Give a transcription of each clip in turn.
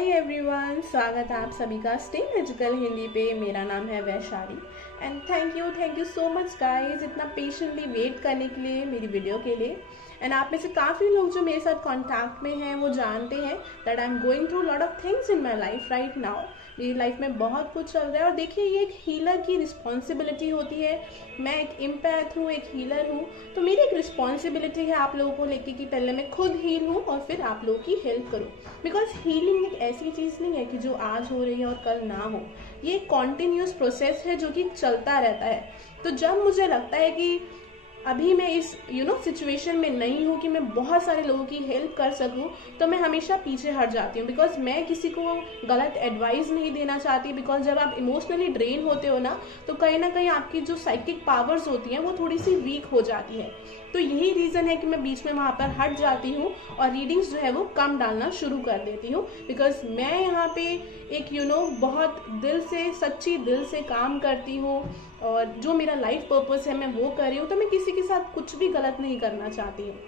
Hi everyone, स्वागत है आप सभी का स्टे मैजिकल हिंदी पे। मेरा नाम है Vaishali and thank you so much guys इतना पेशेंटली वेट करने के लिए मेरी वीडियो के लिए। एंड आप में से काफ़ी लोग जो मेरे साथ कांटेक्ट में हैं वो जानते हैं that I am going through lot of things in my life right now. मेरी लाइफ में बहुत कुछ चल रहा है और देखिए ये एक हीलर की रिस्पॉन्सिबिलिटी होती है। मैं एक इम्पैथ हूँ, एक हीलर हूँ, तो मेरी एक रिस्पॉन्सिबिलिटी है आप लोगों को लेके कि पहले मैं खुद हील हूँ और फिर आप लोगों की हेल्प करूँ। बिकॉज हीलिंग एक ऐसी चीज़ नहीं है कि जो आज हो रही है और कल ना हो। ये एक कॉन्टिन्यूस प्रोसेस है जो कि चलता रहता है। तो जब मुझे लगता है कि अभी मैं इस सिचुएशन में नहीं हूँ कि मैं बहुत सारे लोगों की हेल्प कर सकूँ, तो मैं हमेशा पीछे हट जाती हूँ। बिकॉज मैं किसी को गलत एडवाइस नहीं देना चाहती। बिकॉज जब आप इमोशनली ड्रेन होते हो ना, तो कहीं ना कहीं आपकी जो साइकिक पावर्स होती हैं वो थोड़ी सी वीक हो जाती है। तो यही रीज़न है कि मैं बीच में वहाँ पर हट जाती हूँ और रीडिंग्स जो है वो कम डालना शुरू कर देती हूँ। बिकॉज मैं यहाँ पे एक बहुत दिल से, सच्ची दिल से काम करती हूँ और जो मेरा लाइफ पर्पस है मैं वो कर रही हूँ। तो मैं किसी के साथ कुछ भी गलत नहीं करना चाहती हूँ।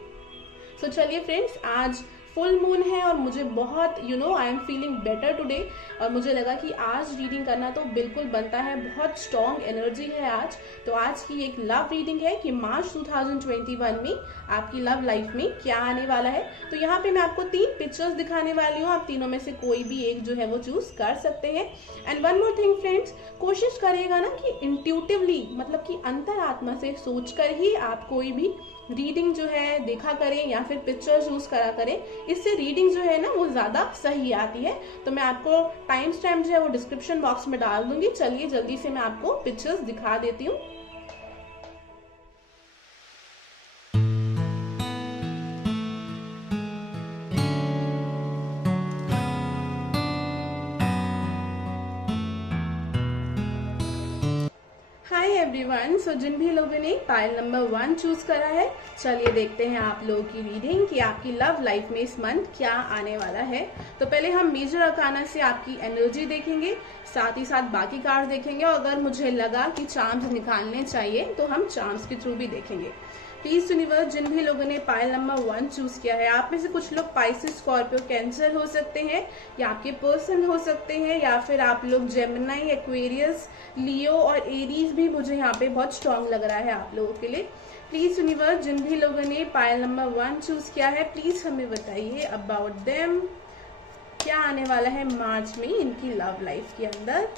सो चलिए फ्रेंड्स, आज फुल मून है और मुझे बहुत I am feeling better today. और मुझे लगा कि आज रीडिंग करना तो बिल्कुल बनता है, बहुत स्ट्रॉन्ग एनर्जी है आज। तो आज की एक लव रीडिंग है कि मार्च 2021 में आपकी लव लाइफ में क्या आने वाला है। तो यहाँ पे मैं आपको 3 पिक्चर्स दिखाने वाली हूँ। आप तीनों में से कोई भी एक जो है वो चूज कर सकते हैं। And one more thing friends, कोशिश करिएगा ना कि इंट्यूटिवली, मतलब कि अंतरात्मा से सोचकर ही आप कोई भी रीडिंग जो है देखा करें या फिर पिक्चर यूज करा करें। इससे रीडिंग जो है ना वो ज्यादा सही आती है। तो मैं आपको टाइम स्टैम्प जो है वो डिस्क्रिप्शन बॉक्स में डाल दूंगी। चलिए जल्दी से मैं आपको पिक्चर्स दिखा देती हूँ। हाय एवरीवन, सो जिन भी लोगों ने पाइल नंबर 1 चूज करा है, चलिए देखते हैं आप लोगों की रीडिंग कि आपकी लव लाइफ में इस मंथ क्या आने वाला है। तो पहले हम मेजर अरकाना से आपकी एनर्जी देखेंगे, साथ ही साथ बाकी कार्ड देखेंगे और अगर मुझे लगा कि चार्म्स निकालने चाहिए तो हम चार्म्स के थ्रू भी देखेंगे। प्लीज यूनिवर्स, जिन भी लोगों ने पाइल नंबर 1 चूज किया है, आप में से कुछ लोग पाइसेस, स्कॉर्पियो, कैंसर हो सकते हैं या आपके पर्सन हो सकते हैं, या फिर आप लोग जेमिनी, एक्वेरियस, लियो और एरीज भी मुझे यहाँ पे बहुत स्ट्रांग लग रहा है आप लोगों के लिए। प्लीज यूनिवर्स, जिन भी लोगों ने पाइल नंबर 1 चूज किया है, प्लीज हमें बताइए अबाउट देम, क्या आने वाला है मार्च में इनकी लव लाइफ के अंदर।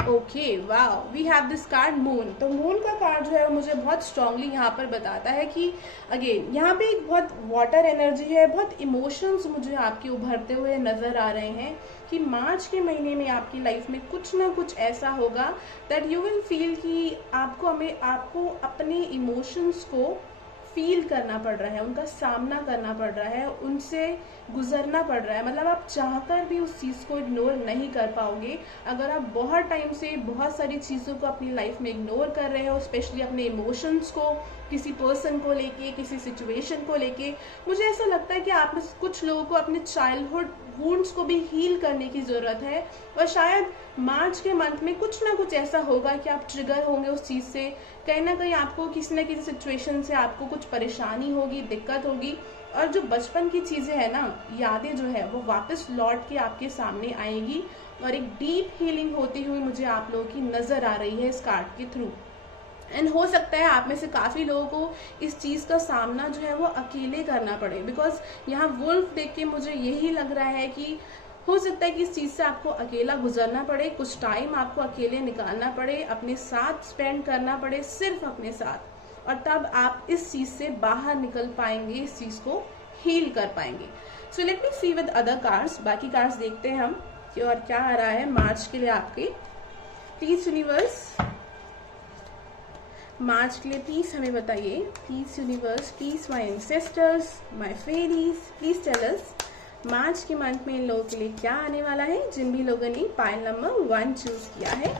Okay, wow, we have this card moon. तो मून का कार्ड जो है वो मुझे बहुत स्ट्रांगली यहाँ पर बताता है कि अगेन यहाँ पे एक बहुत वाटर एनर्जी है, बहुत इमोशंस मुझे आपके उभरते हुए नजर आ रहे हैं कि मार्च के महीने में आपकी लाइफ में कुछ ना कुछ ऐसा होगा दैट यू विल फील कि आपको अपने इमोशंस को फील करना पड़ रहा है, उनका सामना करना पड़ रहा है, उनसे गुजरना पड़ रहा है। मतलब आप चाहकर भी उस चीज़ को इग्नोर नहीं कर पाओगे। अगर आप बहुत टाइम से बहुत सारी चीज़ों को अपनी लाइफ में इग्नोर कर रहे हो, स्पेशली अपने इमोशंस को, किसी पर्सन को लेके, किसी सिचुएशन को लेके, मुझे ऐसा लगता है कि आप में कुछ लोगों को अपने चाइल्डहुड वुंड्स को भी हील करने की ज़रूरत है। और शायद मार्च के मंथ में कुछ ना कुछ ऐसा होगा कि आप ट्रिगर होंगे उस चीज़ से। कहीं ना कहीं आपको किसी न किसी सिचुएशन से आपको कुछ परेशानी होगी, दिक्कत होगी, और जो बचपन की चीज़ें हैं ना, यादें जो है वो वापस लौट के आपके सामने आएगी और एक डीप हीलिंग होती हुई मुझे आप लोगों की नज़र आ रही है इस कार्ड के थ्रू। एंड हो सकता है आप में से काफ़ी लोगों को इस चीज़ का सामना जो है वो अकेले करना पड़े। बिकॉज यहाँ वुल्फ देख के मुझे यही लग रहा है कि हो सकता है कि इस चीज़ से आपको अकेला गुजरना पड़े, कुछ टाइम आपको अकेले निकालना पड़े, अपने साथ स्पेंड करना पड़े, सिर्फ अपने साथ, और तब आप इस चीज़ से बाहर निकल पाएंगे, इस चीज़ को हील कर पाएंगे। So let me see with other cards, बाकी कार्ड्स देखते हैं हम कि और क्या आ रहा है मार्च के लिए आपके। प्लीज यूनिवर्स, मार्च के लिए प्लीज हमें बताइए। Please universe, please my ancestors, my fairies, please tell us March के मंथ में इन लोगों के लिए क्या आने वाला है, जिन भी लोगों ने पाइल नंबर 1 चूज किया है।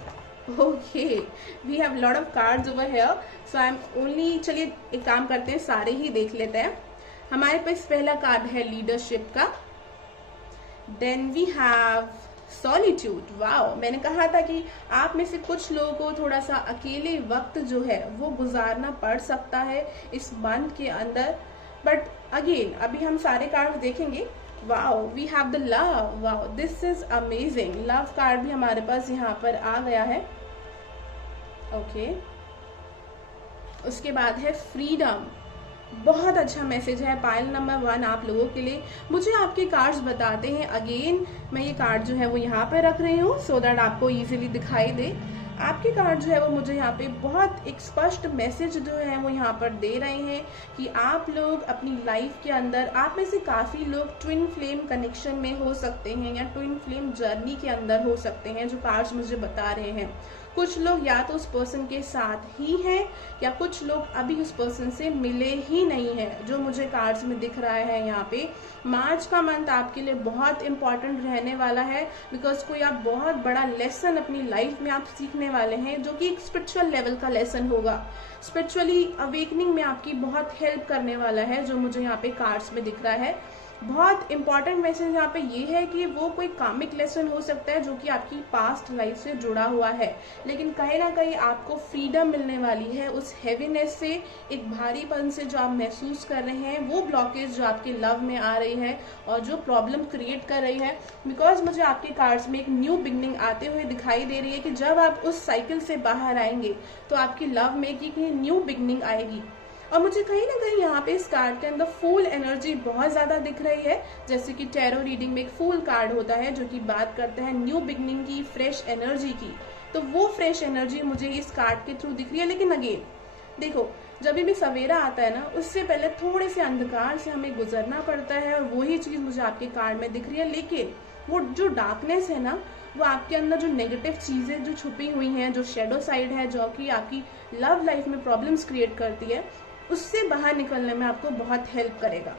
Okay, we have lot of cards over here, so I am only, चलिए एक काम करते हैं, सारे ही देख लेते हैं। हमारे पास पहला कार्ड है लीडरशिप का। Then we have solitude. Wow, मैंने कहा था कि आप में से कुछ लोगों को थोड़ा सा अकेले वक्त जो है वो गुजारना पड़ सकता है इस मंथ के अंदर। बट अगेन अभी हम सारे कार्ड देखेंगे, wow, we have the love, wow this is amazing. Love card भी हमारे पास यहाँ पर आ गया है। ओके, उसके बाद है फ्रीडम। बहुत अच्छा मैसेज है पायल नंबर 1 आप लोगों के लिए। मुझे आपके कार्ड्स बताते हैं। अगेन मैं ये कार्ड जो है वो यहाँ पे रख रही हूँ सो दैट आपको इजीली दिखाई दे। आपके कार्ड जो है वो मुझे यहाँ पे बहुत एक स्पष्ट मैसेज जो है वो यहाँ पर दे रहे हैं कि आप लोग अपनी लाइफ के अंदर, आप में से काफ़ी लोग ट्विन फ्लेम कनेक्शन में हो सकते हैं या ट्विन फ्लेम जर्नी के अंदर हो सकते हैं, जो कार्ड्स मुझे बता रहे हैं। कुछ लोग या तो उस पर्सन के साथ ही हैं या कुछ लोग अभी उस पर्सन से मिले ही नहीं हैं, जो मुझे कार्ड्स में दिख रहा है यहाँ पे। मार्च का मंथ आपके लिए बहुत इंपॉर्टेंट रहने वाला है, बिकॉज कोई आप बहुत बड़ा लेसन अपनी लाइफ में आप सीखने वाले हैं, जो कि एक स्पिरिचुअल लेवल का लेसन होगा। स्पिरिचुअली अवेकनिंग में आपकी बहुत हेल्प करने वाला है, जो मुझे यहाँ पे कार्ड्स में दिख रहा है। बहुत इंपॉर्टेंट मैसेज यहाँ पे ये है कि वो कोई कामिक लेसन हो सकता है जो कि आपकी पास्ट लाइफ से जुड़ा हुआ है, लेकिन कहीं ना कहीं आपको फ्रीडम मिलने वाली है उस हैवीनेस से, एक भारीपन से जो आप महसूस कर रहे हैं, वो ब्लॉकेज जो आपके लव में आ रही है और जो प्रॉब्लम क्रिएट कर रही है। बिकॉज मुझे आपके कार्ड्स में एक न्यू बिगनिंग आते हुए दिखाई दे रही है कि जब आप उस साइकिल से बाहर आएंगे तो आपकी लव में एक न्यू बिगनिंग आएगी। और मुझे कहीं ना कहीं यहाँ पे इस कार्ड के अंदर फूल एनर्जी बहुत ज्यादा दिख रही है। जैसे कि टैरो रीडिंग में एक फूल कार्ड होता है जो कि बात करता है न्यू बिगनिंग की, फ्रेश एनर्जी की, तो वो फ्रेश एनर्जी मुझे इस कार्ड के थ्रू दिख रही है। लेकिन अगेन देखो, जब भी सवेरा आता है ना, उससे पहले थोड़े से अंधकार से हमें गुजरना पड़ता है, और वही चीज मुझे आपके कार्ड में दिख रही है। लेकिन वो जो डार्कनेस है ना, वो आपके अंदर जो नेगेटिव चीजें जो छुपी हुई हैं, जो शेडो साइड है, जो कि आपकी लव लाइफ में प्रॉब्लम्स क्रिएट करती है, उससे बाहर निकलने में आपको बहुत हेल्प करेगा,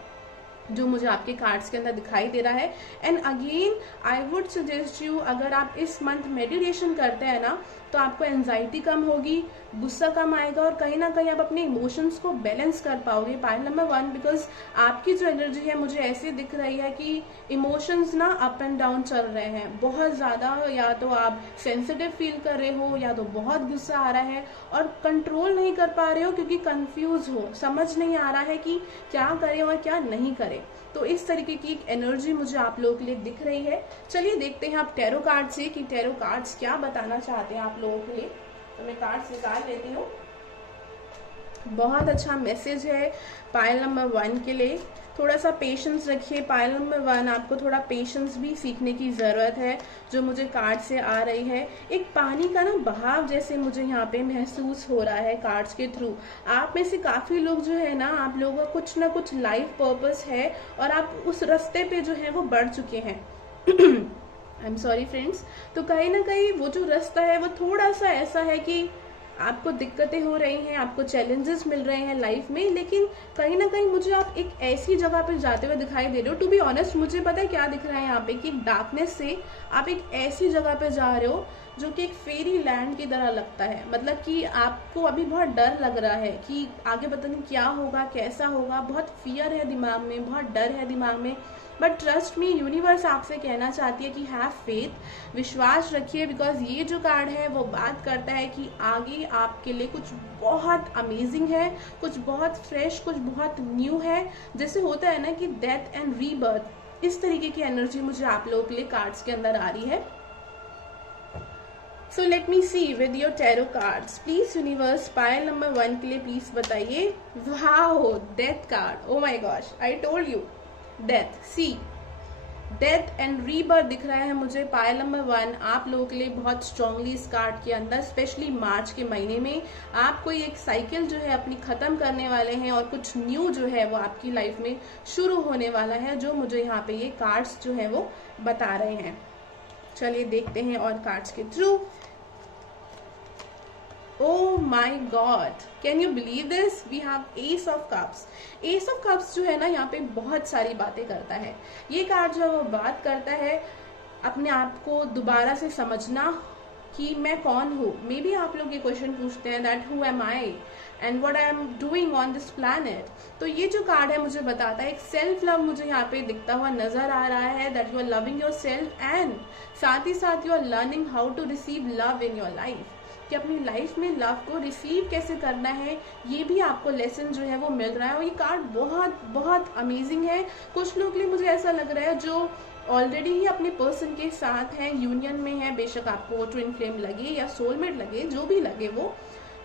जो मुझे आपके कार्ड्स के अंदर दिखाई दे रहा है। And again I would suggest you, अगर आप इस मंथ मेडिटेशन करते हैं ना, तो आपको एंजाइटी कम होगी, गुस्सा कम आएगा, और कहीं ना कहीं आप अपने इमोशंस को बैलेंस कर पाओगे पाइल नंबर 1। बिकॉज आपकी जो एनर्जी है मुझे ऐसे दिख रही है कि इमोशंस ना अप एंड डाउन चल रहे हैं बहुत ज़्यादा। या तो आप सेंसिटिव फील कर रहे हो, या तो बहुत गुस्सा आ रहा है और कंट्रोल नहीं कर पा रहे हो, क्योंकि कंफ्यूज हो, समझ नहीं आ रहा है कि क्या करें और क्या नहीं करें। तो इस तरीके की एक एनर्जी मुझे आप लोगों के लिए दिख रही है। चलिए देखते हैं आप टैरो कार्ड से कि टैरो कार्ड्स क्या बताना चाहते हैं आप लोगों के लिए। तो मैं कार्ड्स निकाल लेती हूँ। बहुत अच्छा मैसेज है पायल नंबर 1 के लिए। थोड़ा सा पेशेंस रखिए पायल नंबर 1, आपको थोड़ा पेशेंस भी सीखने की ज़रूरत है, जो मुझे कार्ड से आ रही है। एक पानी का ना बहाव जैसे मुझे यहाँ पे महसूस हो रहा है कार्ड्स के थ्रू। आप में से काफ़ी लोग जो है ना, आप लोगों का कुछ ना कुछ लाइफ पर्पस है और आप उस रास्ते पे जो है वो बढ़ चुके हैं। I am sorry friends. तो कहीं ना कहीं वो जो रास्ता है वो थोड़ा सा ऐसा है कि आपको दिक्कतें हो रही हैं, आपको चैलेंजेस मिल रहे हैं लाइफ में, लेकिन कहीं ना कहीं मुझे आप एक ऐसी जगह पे जाते हुए दिखाई दे रहे हो। टू बी ऑनेस्ट, मुझे पता है क्या दिख रहा है यहाँ पे, कि डार्कनेस से आप एक ऐसी जगह पे जा रहे हो जो कि एक फेरी लैंड की तरह लगता है। मतलब कि आपको अभी बहुत डर लग रहा है कि आगे पता नहीं क्या होगा, कैसा होगा, बहुत फियर है दिमाग में, बहुत डर है दिमाग में। बट ट्रस्ट मी, यूनिवर्स आपसे कहना चाहती है कि हैव फेथ, विश्वास रखिए। बिकॉज ये जो कार्ड है वो बात करता है कि आगे आपके लिए कुछ बहुत अमेजिंग है, कुछ बहुत फ्रेश, कुछ बहुत न्यू है। जैसे होता है ना कि डेथ एंड रीबर्थ, इस तरीके की एनर्जी मुझे आप लोगों के लिए कार्ड्स के अंदर आ रही है। So let me see with your tarot cards. Please universe Payal number 1 के लिए प्लीज बताइए। Wow, death card, oh my gosh, I told you, death, see death and rebirth दिख रहा है मुझे पायल नंबर 1 आप लोगों के लिए बहुत स्ट्रांगली इस कार्ड के अंदर। स्पेशली मार्च के महीने में आप कोई एक साइकिल जो है अपनी खत्म करने वाले हैं और कुछ न्यू जो है वो आपकी लाइफ में शुरू होने वाला है, जो मुझे यहाँ पे ये कार्ड्स जो है वो बता रहे हैं। चलिए देखते हैं और कार्ड्स के through. Oh my God, can you believe this? We have Ace of Cups. Ace of Cups जो है ना, यहाँ पे बहुत सारी बातें करता है। ये कार्ड जो है वो बात करता है अपने आप को दोबारा से समझना कि मैं कौन हूँ। मे बी आप लोग ये क्वेश्चन पूछते हैं that who am I and what I am doing on this planet. तो ये जो कार्ड है मुझे बताता है एक सेल्फ लव मुझे यहाँ पे दिखता हुआ नजर आ रहा है, that you are loving yourself and साथ ही साथ you are learning how to receive love in your life. कि अपनी लाइफ में लव को रिसीव कैसे करना है, ये भी आपको लेसन जो है वो मिल रहा है। और ये कार्ड बहुत बहुत अमेजिंग है। कुछ लोग के लिए मुझे ऐसा लग रहा है जो ऑलरेडी ही अपने पर्सन के साथ हैं, यूनियन में है, बेशक आपको ट्विन फ्लेम लगे या सोलमेट लगे, जो भी लगे वो,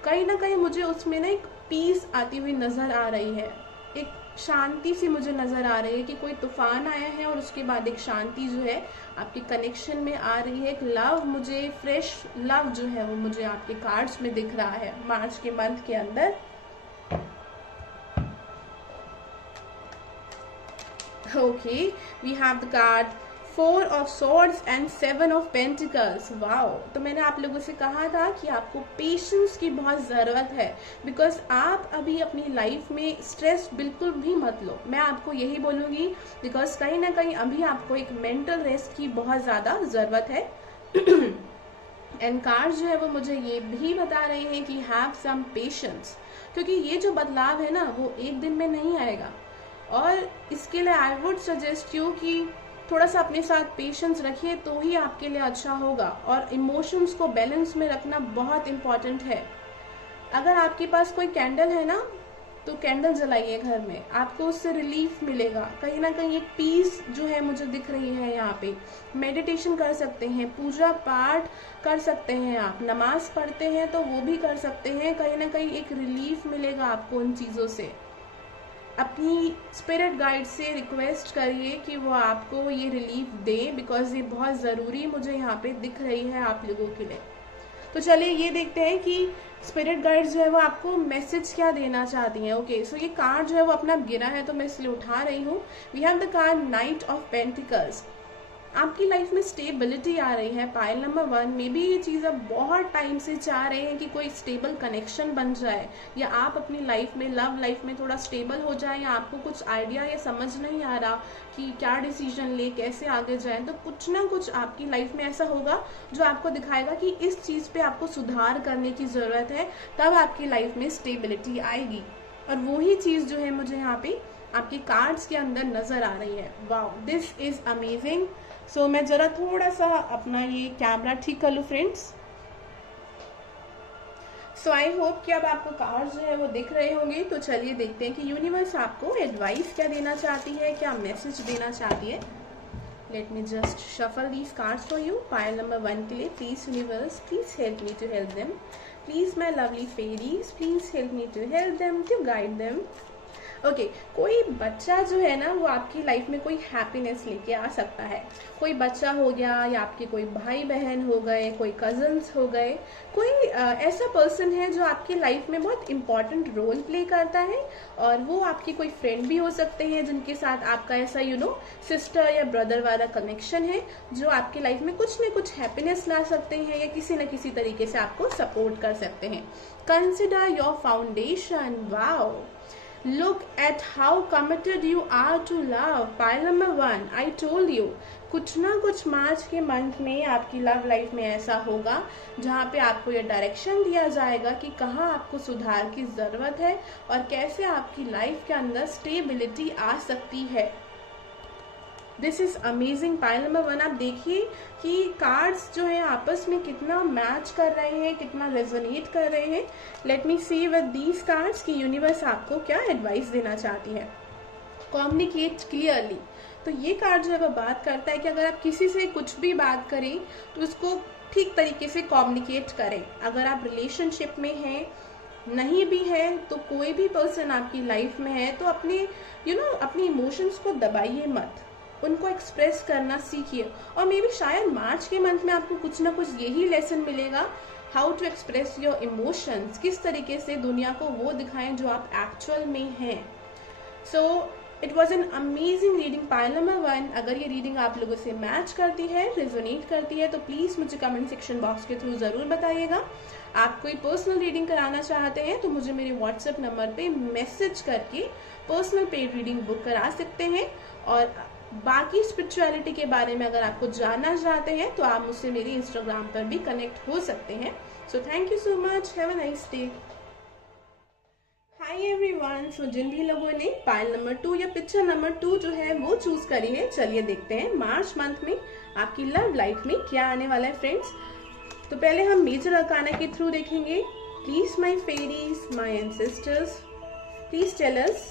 कहीं ना कहीं मुझे उसमें ना एक पीस आती हुई नजर आ रही है, एक शांति सी मुझे नजर आ रही है कि कोई तूफान आया है और उसके बाद एक शांति जो है आपके कनेक्शन में आ रही है। एक लव, मुझे फ्रेश लव जो है वो मुझे आपके कार्ड्स में दिख रहा है मार्च के मंथ के अंदर। Okay, we have the card 4 of Swords and 7 of Pentacles। Wow, तो मैंने आप लोगों से कहा था कि आपको पेशेंस की बहुत ज़रूरत है, बिकॉज आप अभी अपनी लाइफ में स्ट्रेस बिल्कुल भी मत लो। मैं आपको यही बोलूँगी, बिकॉज कहीं ना कहीं अभी आपको एक मेंटल रेस्ट की बहुत ज़्यादा ज़रूरत है। एंड कार्ड जो है वो मुझे ये भी बता रहे हैं कि हैव सम पेशेंस, क्योंकि ये जो बदलाव है ना वो एक दिन में नहीं आएगा। और इसके लिए आई वुड सजेस्ट यू कि थोड़ा सा अपने साथ पेशेंस रखिए, तो ही आपके लिए अच्छा होगा। और इमोशंस को बैलेंस में रखना बहुत इम्पॉर्टेंट है। अगर आपके पास कोई कैंडल है ना, तो कैंडल जलाइए घर में, आपको उससे रिलीफ मिलेगा। कहीं ना कहीं एक पीस जो है मुझे दिख रही है यहाँ पे। मेडिटेशन कर सकते हैं, पूजा पाठ कर सकते हैं, आप नमाज पढ़ते हैं तो वो भी कर सकते हैं। कहीं ना कहीं एक रिलीफ मिलेगा आपको उन चीज़ों से। अपनी स्पिरिट गाइड से रिक्वेस्ट करिए कि वो आपको ये रिलीफ दे, बिकॉज ये बहुत ज़रूरी मुझे यहाँ पे दिख रही है आप लोगों के लिए। तो चलिए ये देखते हैं कि स्पिरिट गाइड जो है वो आपको मैसेज क्या देना चाहती हैं। ओके, सो ये कार्ड जो है वो अपना गिरा है तो मैं इसलिए उठा रही हूँ। We have the card knight of pentacles. आपकी लाइफ में स्टेबिलिटी आ रही है। पाइल नंबर 1 में भी ये चीज़ आप बहुत टाइम से चाह रहे हैं कि कोई स्टेबल कनेक्शन बन जाए, या आप अपनी लाइफ में, लव लाइफ में थोड़ा स्टेबल हो जाए, या आपको कुछ आइडिया या समझ नहीं आ रहा कि क्या डिसीजन ले, कैसे आगे जाए। तो कुछ ना कुछ आपकी लाइफ में ऐसा होगा जो आपको दिखाएगा कि इस चीज़ पे आपको सुधार करने की ज़रूरत है, तब आपकी लाइफ में स्टेबिलिटी आएगी। और वही चीज़ जो है मुझे यहाँ पे आपके कार्ड्स के अंदर नज़र आ रही है। Wow, this is amazing. So मैं ज़रा थोड़ा सा अपना ये कैमरा ठीक कर लूँ फ्रेंड्स। सो आई होप कि अब आपको कार्ड्स जो है वो दिख रहे होंगे। तो चलिए देखते हैं कि यूनिवर्स आपको एडवाइस क्या देना चाहती है, क्या मैसेज देना चाहती है। Let me just shuffle these cards for you. Pile number 1 के लिए, please universe, please help me to help them. Please my lovely fairies, please help me to help them, to guide them. Okay, कोई बच्चा जो है ना वो आपकी life में कोई हैप्पीनेस लेके आ सकता है। कोई बच्चा हो गया, या आपके कोई भाई बहन हो गए, कोई कजन्स हो गए, कोई ऐसा पर्सन है जो आपकी लाइफ में बहुत इंपॉर्टेंट रोल प्ले करता है। और वो आपकी कोई फ्रेंड भी हो सकते हैं जिनके साथ आपका ऐसा सिस्टर या ब्रदर वाला कनेक्शन है, जो आपकी लाइफ में कुछ न कुछ हैप्पीनेस ला सकते हैं या किसी न किसी तरीके से आपको सपोर्ट कर सकते हैं। Consider your foundation. Wow, look at how committed you are to love। Pile number 1, I told you, कुछ ना कुछ मार्च के मंथ में आपकी लव लाइफ में ऐसा होगा जहाँ पे आपको ये डायरेक्शन दिया जाएगा कि कहाँ आपको सुधार की ज़रूरत है और कैसे आपकी लाइफ के अंदर स्टेबिलिटी आ सकती है। This is amazing. Pile number 1, आप देखिए कि कार्ड्स जो है आपस में कितना मैच कर रहे हैं, कितना रेजोनेट कर रहे हैं। Let me see with these cards कि यूनिवर्स आपको क्या एडवाइस देना चाहती है। Communicate clearly. तो ये कार्ड जो है वो बात करता है कि अगर आप किसी से कुछ भी बात करें तो उसको ठीक तरीके से कम्युनिकेट करें। अगर आप रिलेशनशिप में हैं, नहीं भी है, तो कोई भी पर्सन आपकी लाइफ में है तो अपने अपने इमोशंस को दबाइए मत, उनको एक्सप्रेस करना सीखिए। और मे बी शायद मार्च के मंथ में आपको कुछ ना कुछ यही लेसन मिलेगा, how to express your emotions, किस तरीके से दुनिया को वो दिखाएं जो आप एक्चुअल में हैं। So it was an amazing reading. Pile number 1, अगर ये रीडिंग आप लोगों से मैच करती है, रेजोनेट करती है, तो प्लीज़ मुझे कमेंट सेक्शन बॉक्स के थ्रू ज़रूर बताइएगा। आप कोई पर्सनल रीडिंग कराना चाहते हैं तो मुझे मेरे व्हाट्सएप नंबर पे मैसेज करके पर्सनल पेड रीडिंग बुक करा सकते हैं। और बाकी स्पिरिचुअलिटी के बारे में अगर आपको जानना चाहते हैं तो आप मुझसे मेरी इंस्टाग्राम पर भी कनेक्ट हो सकते हैं। So thank you so much, have a nice day. Hi everyone. So जिन भी लोगों ने पाइल नंबर 2 या पिक्चर नंबर 2 जो है वो चूज करी है, चलिए देखते हैं मार्च मंथ में आपकी लव लाइफ में क्या आने वाला है फ्रेंड्स। तो पहले हम मेजर अरकाना के थ्रू देखेंगे। Please my fairies, my ancestors, please tell us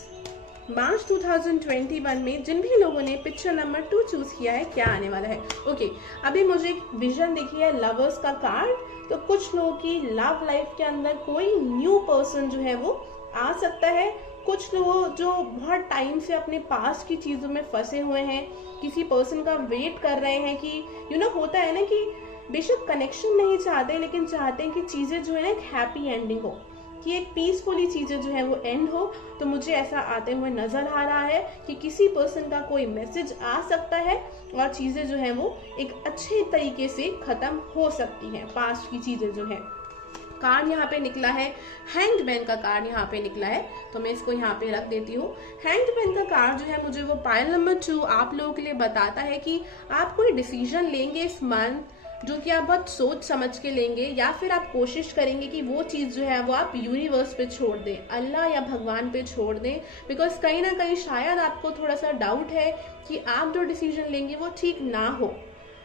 March 2021 में जिन भी लोगों ने पिक्चर नंबर 2 चूज किया है क्या आने वाला है। ओके, अभी मुझे एक विजन देखी है लवर्स का कार्ड। तो कुछ लोगों की लव लाइफ के अंदर कोई न्यू पर्सन जो है वो आ सकता है। कुछ लोग जो बहुत टाइम से अपने पास की चीजों में फंसे हुए हैं, किसी पर्सन का वेट कर रहे हैं कि होता है ना कि बेशक कनेक्शन नहीं चाहते लेकिन चाहते हैं कि चीजें जो है ना एक हैप्पी एंडिंग हो, कि एक पीसफुली चीजें जो है वो एंड हो। तो मुझे ऐसा आते हुए नजर आ रहा है कि किसी पर्सन का कोई मैसेज आ सकता है और चीजें जो है वो एक अच्छे तरीके से खत्म हो सकती हैं। पास्ट की चीजें जो है, कार्ड यहाँ पे निकला है, हैंग्ड मैन का कार्ड यहाँ पे निकला है, तो मैं इसको यहाँ पे रख देती हूँ। हैंग्ड मैन का कार्ड जो है मुझे वो पाइल नंबर 2 आप लोगों के लिए बताता है कि आप कोई डिसीजन लेंगे इस मंथ जो कि आप बहुत सोच समझ के लेंगे, या फिर आप कोशिश करेंगे कि वो चीज जो है वो आप यूनिवर्स पे छोड़ दें, अल्लाह या भगवान पे छोड़ दें। बिकॉज कहीं ना कहीं शायद आपको थोड़ा सा डाउट है कि आप जो डिसीजन लेंगे वो ठीक ना हो,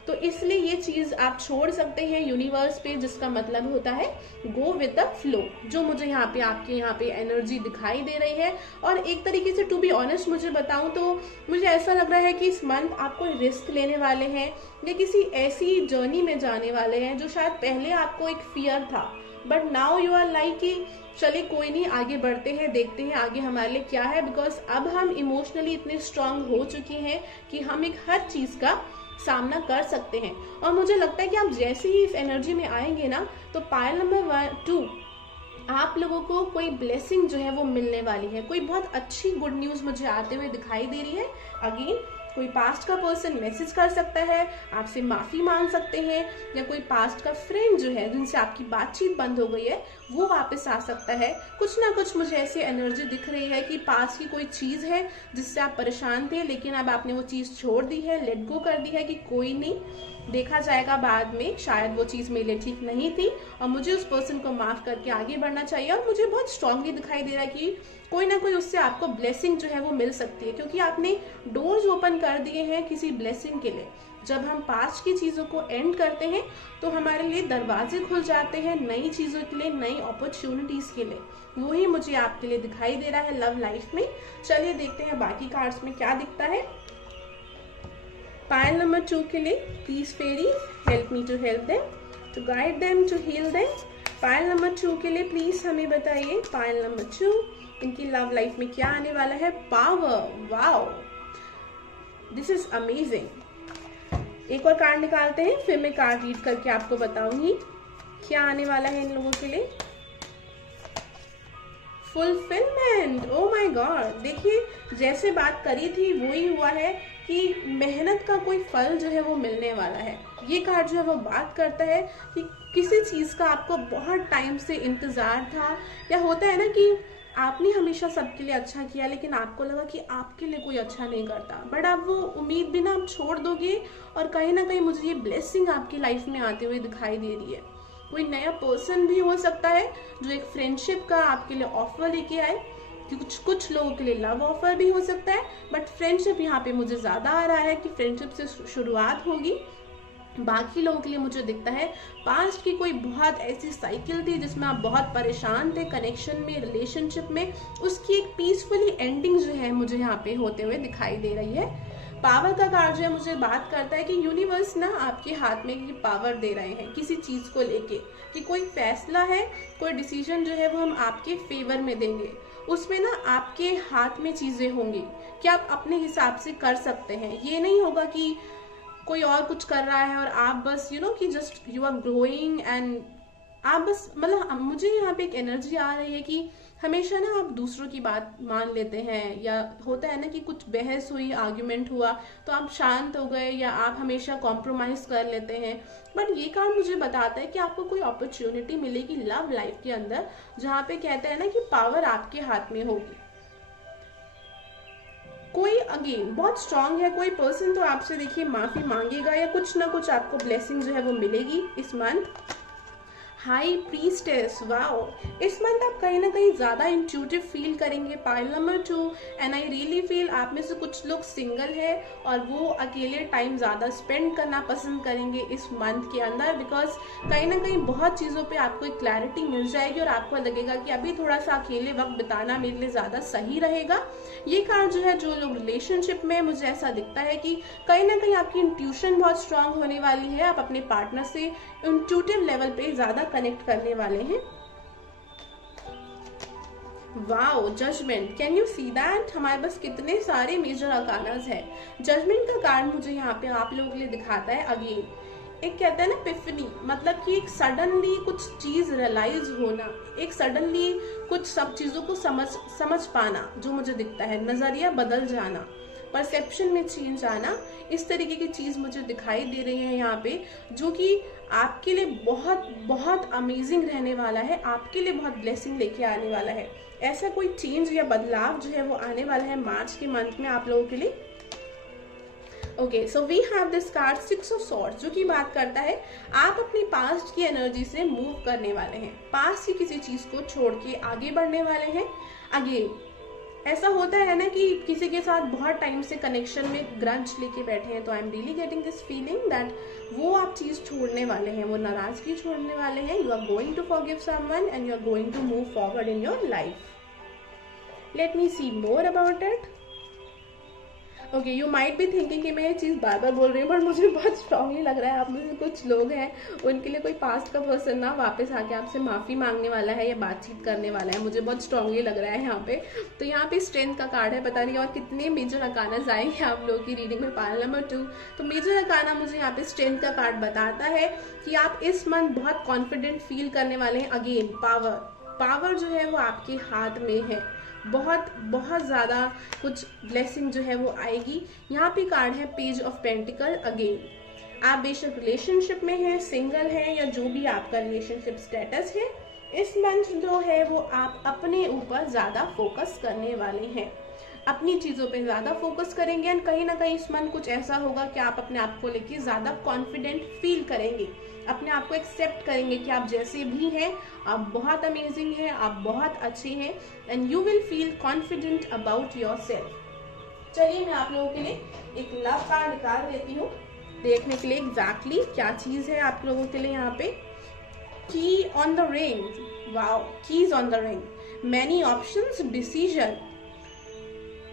तो इसलिए ये चीज आप छोड़ सकते हैं यूनिवर्स पे, जिसका मतलब होता है गो विद द फ्लो, जो मुझे यहाँ पे आपके यहाँ पे एनर्जी दिखाई दे रही है। और एक तरीके से टू बी ऑनेस्ट मुझे बताऊं तो मुझे ऐसा लग रहा है कि इस मंथ आप कोई रिस्क लेने वाले हैं या किसी ऐसी जर्नी में जाने वाले हैं जो शायद पहले आपको एक फियर था, but now you are like कि चले कोई नहीं, आगे बढ़ते हैं, देखते हैं आगे हमारे लिए क्या है। बिकॉज अब हम इमोशनली इतने स्ट्रांग हो चुके हैं कि हम एक हर चीज का सामना कर सकते हैं। और मुझे लगता है कि आप जैसे ही इस एनर्जी में आएंगे ना, तो पायल नंबर 2 आप लोगों को कोई ब्लेसिंग जो है वो मिलने वाली है। कोई बहुत अच्छी गुड न्यूज मुझे आते हुए दिखाई दे रही है। अगेन कोई पास्ट का पर्सन मैसेज कर सकता है, आपसे माफी मांग सकते हैं, या कोई पास्ट का फ्रेंड जो है जिनसे आपकी बातचीत बंद हो गई है वो वापस आ सकता है। कुछ ना कुछ मुझे ऐसी एनर्जी दिख रही है कि पास्ट की कोई चीज है जिससे आप परेशान थे लेकिन अब आपने वो चीज छोड़ दी है, लेट गो कर दी है कि कोई नहीं, देखा जाएगा बाद में, शायद वो चीज मेरे लिए ठीक नहीं थी और मुझे उस पर्सन को माफ करके आगे बढ़ना चाहिए। और मुझे बहुत स्ट्रांगली दिखाई दे रहा है कि कोई ना कोई उससे आपको ब्लेसिंग जो है वो मिल सकती है, क्योंकि आपने डोर्स ओपन कर दिए हैं किसी ब्लेसिंग के लिए। जब हम पास्ट की चीजों को एंड करते हैं तो हमारे लिए दरवाजे खुल जाते हैं नई चीजों के लिए, नई अपॉर्चुनिटीज के लिए। वही मुझे आपके लिए दिखाई दे रहा है लव लाइफ में। चलिए देखते हैं बाकी कार्ड्स में क्या दिखता है। पायल नंबर 2 के लिए please fairy help me to help them, to guide them, to heal them. Pile number 2 के लिए प्लीज हमें बताइए, पायल नंबर 2 इनकी लव लाइफ में क्या आने वाला है। Power, wow, this is amazing. एक और कार्ड निकालते हैं, फिर मैं कार्ड रीड करके आपको बताऊंगी क्या आने वाला है इन लोगों के लिए। Fulfilment, oh my God. देखिए जैसे बात करी थी वही हुआ है कि मेहनत का कोई फल जो है वो मिलने वाला है। ये कार्ड जो है वो बात करता है कि किसी चीज का आपको बहुत टाइम से इंतजार था, या होता है ना कि आपने हमेशा सबके लिए अच्छा किया लेकिन आपको लगा कि आपके लिए कोई अच्छा नहीं करता, बट आप वो उम्मीद भी ना आप छोड़ दोगे और कहीं ना कहीं मुझे ये ब्लेसिंग आपकी लाइफ में आते हुए दिखाई दे रही है। कोई नया पर्सन भी हो सकता है जो एक फ्रेंडशिप का आपके लिए ऑफर लेके आए, कुछ लोगों के लिए लव ऑफर भी हो सकता है, बट फ्रेंडशिप यहाँ पे मुझे ज्यादा आ रहा है कि फ्रेंडशिप से शुरुआत होगी। बाकी लोगों के लिए मुझे दिखता है पास्ट की कोई बहुत ऐसी साइकिल थी जिसमें आप बहुत परेशान थे कनेक्शन में, रिलेशनशिप में, उसकी एक पीसफुली एंडिंग जो है मुझे यहाँ पे होते हुए दिखाई दे रही है। पावर का कार्ड जो है मुझे बात करता है कि यूनिवर्स ना आपके हाथ में ये पावर दे रहे हैं किसी चीज को लेके, कि कोई फैसला है, कोई डिसीजन जो है वो हम आपके फेवर में देंगे, उसमें ना आपके हाथ में चीजें होंगी कि आप अपने हिसाब से कर सकते हैं। ये नहीं होगा कि कोई और कुछ कर रहा है और आप बस कि just you are growing and आप बस, मतलब मुझे यहाँ पे एक एनर्जी आ रही है कि हमेशा ना आप दूसरों की बात मान लेते हैं, या होता है ना कि कुछ बहस हुई, आर्ग्यूमेंट हुआ तो आप शांत हो गए, या आप हमेशा कॉम्प्रोमाइज कर लेते हैं। बट ये कार्ड मुझे बताता है कि आपको कोई अपॉर्चुनिटी मिलेगी लव लाइफ के अंदर, जहाँ पे कहते हैं ना कि पावर आपके हाथ में होगी। कोई अगेन बहुत स्ट्रांग है, कोई पर्सन तो आपसे देखिए माफी मांगेगा, या कुछ ना कुछ आपको ब्लेसिंग जो है वो मिलेगी इस मंथ। हाई प्रीस्टेस, वाओ, इस मंथ आप कहीं ना कहीं ज्यादा इंट्यूटिव फील करेंगे। Pile number 2, and I really feel आप में से कुछ लोग सिंगल है और वो अकेले टाइम ज्यादा स्पेंड करना पसंद करेंगे इस मंथ के अंदर, बिकॉज कहीं ना कहीं बहुत चीजों पे आपको एक क्लैरिटी मिल जाएगी और आपको लगेगा कि अभी थोड़ा सा अकेले वक्त बिताना मेरे लिए ज्यादा सही रहेगा। ये कार्ड जो है, जो लोग रिलेशनशिप में, मुझे ऐसा दिखता है कि कहीं ना कहीं आपकी इंट्यूशन बहुत स्ट्रांग होने वाली है। आप अपने पार्टनर से इंट्यूटिव लेवल पे ज्यादा कनेक्ट करने वाले हैं। Wow, judgement, can you see that? हमारे पास कितने सारे मेजर अरकानास है। जजमेंट का कार्ड मुझे यहाँ पे आप लोगों के लिए दिखाता है अगेन, एक कहते हैं ना पिफनी, मतलब कि एक सडनली कुछ चीज रियलाइज होना, एक सडनली कुछ सब चीजों को समझ पाना, जो मुझे दिखता है, नजरिया बदल जाना, परसेप्शन में चेंज आना, इस तरीके की चीज मुझे दिखाई दे रही है यहाँ पे, जो कि आपके लिए बहुत बहुत अमेजिंग रहने वाला है, आपके लिए बहुत ब्लेसिंग लेके आने वाला है। ऐसा कोई चेंज या बदलाव जो है वो आने वाला है मार्च के मंथ में आप लोगों के लिए। Okay, so we have this card 6 of swords, जो की बात करता है आप अपनी पास्ट की एनर्जी से मूव करने वाले हैं, पास्ट की किसी चीज को छोड़ के आगे बढ़ने वाले हैं। अगेन ऐसा होता है ना कि किसी के साथ बहुत टाइम से कनेक्शन में ग्रंज लेके बैठे हैं, तो I am really getting this feeling that वो आप चीज छोड़ने वाले हैं, वो नाराजगी छोड़ने वाले हैं। You are going to forgive someone and you are going to move forward in your life. Let me see more about it. Okay, you might be thinking कि मैं ये चीज़ बार बार बोल रही हूँ, बट मुझे बहुत स्ट्रांगली लग रहा है आप में से कुछ लोग हैं उनके लिए कोई पास्ट का पर्सन ना वापस आके आपसे माफ़ी मांगने वाला है या बातचीत करने वाला है, मुझे बहुत स्ट्रांगली लग रहा है यहाँ पे। तो यहाँ पे स्ट्रेंथ का कार्ड है, पता नहीं और कितने मेजर अरकानास आएंगे आप लोगों की रीडिंग में। पाइल नंबर 2, तो मेजर अरकाना मुझे यहाँ पे स्ट्रेंथ का कार्ड बताता है कि आप इस मंथ बहुत कॉन्फिडेंट फील करने वाले हैं। अगेन पावर जो है वो आपके हाथ में है, बहुत बहुत ज़्यादा कुछ ब्लेसिंग जो है वो आएगी। यहाँ पे कार्ड है पेज ऑफ पेंटिकल। अगेन आप बेशक रिलेशनशिप में हैं, सिंगल हैं, या जो भी आपका रिलेशनशिप स्टेटस है, इस मंथ जो है वो आप अपने ऊपर ज़्यादा फोकस करने वाले हैं, अपनी चीज़ों पे ज़्यादा फोकस करेंगे। एंड कहीं ना कहीं इस मंथ कुछ ऐसा होगा कि आप अपने आप को लेके ज़्यादा कॉन्फिडेंट फील करेंगे, अपने आप को एक्सेप्ट करेंगे कि आप जैसे भी हैं आप बहुत अमेजिंग हैं, आप बहुत अच्छे हैं, and you will feel confident about your self. चलिए मैं आप लोगों के लिए एक लव कार्ड निकाल देती हूँ देखने के लिए एग्जैक्टली क्या चीज़ है आप लोगों के लिए यहाँ पे। की on the ring, wow, keys on the ring, many options, decision,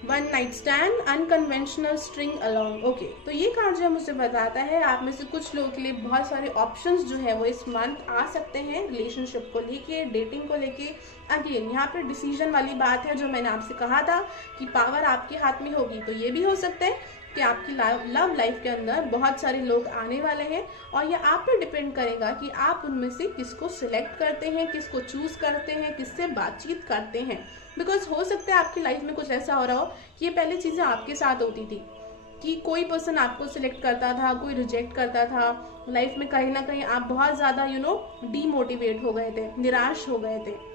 one night stand, unconventional string along. Okay, तो ये कार्ड जो है मुझे बताता है आप में से कुछ लोगों के लिए बहुत सारे ऑप्शंस जो है वो इस मंथ आ सकते हैं रिलेशनशिप को लेके, डेटिंग को लेके। अगेन यहाँ पे डिसीजन वाली बात है, जो मैंने आपसे कहा था कि पावर आपके हाथ में होगी, तो ये भी हो सकता है कि आपकी लव लाइफ के अंदर बहुत सारे लोग आने वाले हैं, और ये आप पे डिपेंड करेगा कि आप उनमें से किसको सिलेक्ट करते हैं, किसको चूज करते हैं, किससे बातचीत करते हैं। बिकॉज हो सकता है आपकी लाइफ में कुछ ऐसा हो रहा हो कि ये पहले चीजें आपके साथ होती थी कि कोई पर्सन आपको सिलेक्ट करता था, कोई रिजेक्ट करता था, लाइफ में कहीं ना कहीं आप बहुत ज्यादा डीमोटिवेट हो गए थे, निराश हो गए थे।